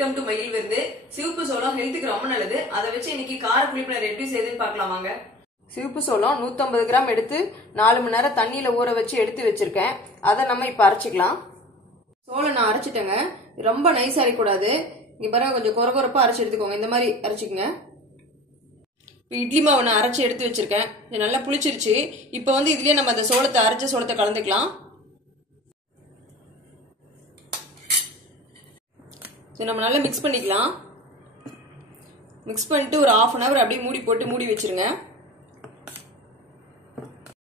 Welcome to மயில் விருந்து. சிவப்பு சோளம் ஹெல்த்துக்கு ரொம்ப நல்லது. அதை வச்சு இன்னைக்கு கார புளிப்பினர் எப்படி செய்யுதுன்னு பார்க்கலாம் வாங்க. சிவப்பு சோளம் 150 கிராம் எடுத்து 4 மணி நேரம் தண்ணியில ஊற வச்சு எடுத்து வச்சிருக்கேன். அதை நம்ம இப்ப அரைச்சிக்கலாம். சோளம் நான் அரைச்சிட்டேங்க. ரொம்ப நைஸ் அரைக்கூடாது. இங்க பாருங்க, கொஞ்சம் கொரகொரப்பா அரைச்சி எடுத்துக்கோங்க. இந்த மாதிரி அரைச்சிக்கங்க. இட்லி மாவு நான் அரைச்சி எடுத்து வச்சிருக்கேன். இது நல்லா புளிச்சிருச்சு. இப்போ வந்து இதுலயே நம்ம அந்த சோளத்தை அரைச்ச சோளத்தை கலந்துக்கலாம். நம்ம நல்லா மிக்ஸ் பண்ணிக்கலாம். மிக்ஸ் பண்ணிட்டு ஒரு 1/2 அன் ஹவர் அப்படியே மூடி போட்டு மூடி வச்சிருங்க.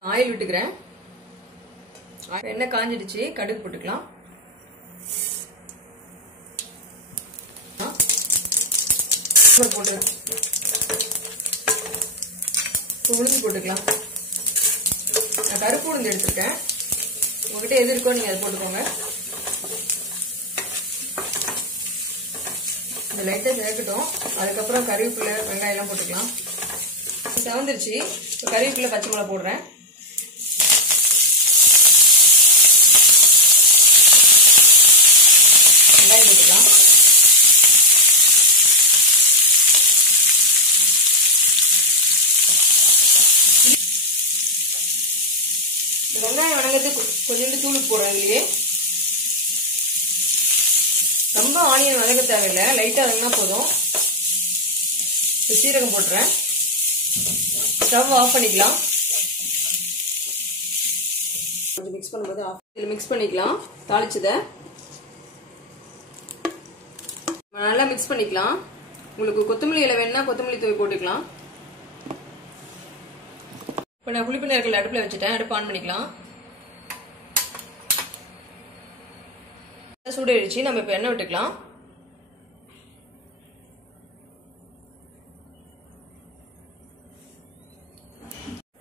ஆயில் விட்டுக்கிறேன். எண்ணெய் காஞ்சிடுச்சு. கடுகு போட்டுக்கலாம். போட்டுக்கலாம். உளுந்து போட்டுக்கலாம். நான் கருப்பு உளுந்து எடுத்துருக்கேன். உங்ககிட்ட எது இருக்கோ நீங்க அதை போட்டுக்கோங்க. இந்த லைட்டா சேர்க்கட்டும். அதுக்கப்புறம் கறிவேப்பிலை வெங்காயம் எல்லாம் போட்டுக்கலாம். செவந்துருச்சு. கறிவேப்பிலை பச்சை மிளகா போடுறேன். வெங்காயம் போட்டுக்கலாம். வெங்காயம் வணங்கிறதுக்கு கொஞ்சோண்டு தூள் போடுறேன். இல்லையே ரொம்ப ஆனியன் வதக்க தேவையில்லை. லைட்டா வதங்கினா போதும். சீரகம் போட்டுறேன். ஸ்டவ் ஆஃப் பண்ணிக்கலாம். கொஞ்சம் மிக்ஸ் பண்ணும்போது இதில் மிக்ஸ் பண்ணிக்கலாம். தாளிச்சதை நல்லா மிக்ஸ் பண்ணிக்கலாம். உங்களுக்கு கொத்தமல்லி இலை வேணும்னா கொத்தமல்லி தூவி போட்டுக்கலாம். இப்போ நான் புளிப்பு நேரத்தில் அடுப்பில் வச்சுட்டேன். அடுப்பு ஆன் பண்ணிக்கலாம். சூடாயிடுச்சு. நம்ம இப்போ எண்ணெய் விட்டுக்கலாம்.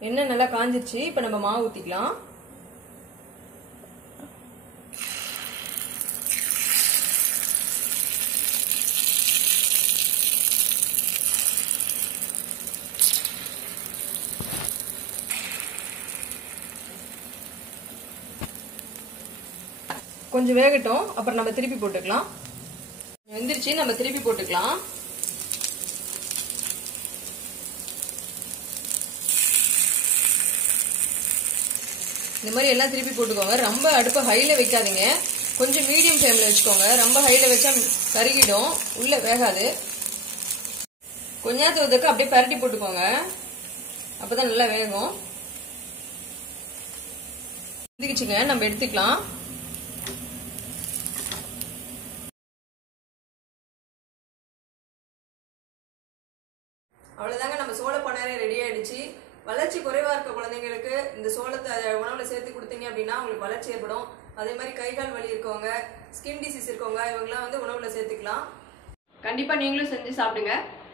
எண்ணெய் நல்லா காஞ்சிருச்சு. இப்போ நம்ம மாவு ஊற்றிக்கலாம். கொஞ்சம் வேகட்டும். அப்புறம் நம்ம திருப்பி போட்டுக்கலாம். வெந்துருச்சு. நம்ம திருப்பி போட்டுக்கலாம். இந்த மாதிரி எல்லாம் திருப்பி போட்டுக்கோங்க. ரொம்ப அடுப்பை ஹைல வைக்காதீங்க. கொஞ்சம் மீடியம் ஃப்ளேம்ல வச்சுக்கோங்க. ரொம்ப ஹைல வச்சா கருகிடும், உள்ள வேகாது. கொஞ்ச நேரத்துக்கு அப்படியே பரட்டி போட்டுக்கோங்க. அப்பதான் நல்லா வேகும். இதுக்குச்சுங்க நம்ம எடுத்துக்கலாம். அவ்வளவுதாங்க, நம்ம சோள பணியாரம் ரெடி ஆயிடுச்சு. வளர்ச்சி குறைவா இருக்க குழந்தைங்களுக்கு இந்த சோளத்தை உணவுல சேர்த்து கொடுத்தீங்க அப்படின்னா உங்களுக்கு வளர்ச்சி ஏற்படும். அதே மாதிரி கை கால் வலி இருக்கவங்க, ஸ்கின் டிசீஸ் இருக்கவங்க, இவங்கெல்லாம் வந்து உணவுல சேர்த்துக்கலாம். கண்டிப்பா நீங்களும் செஞ்சு சாப்பிடுங்க.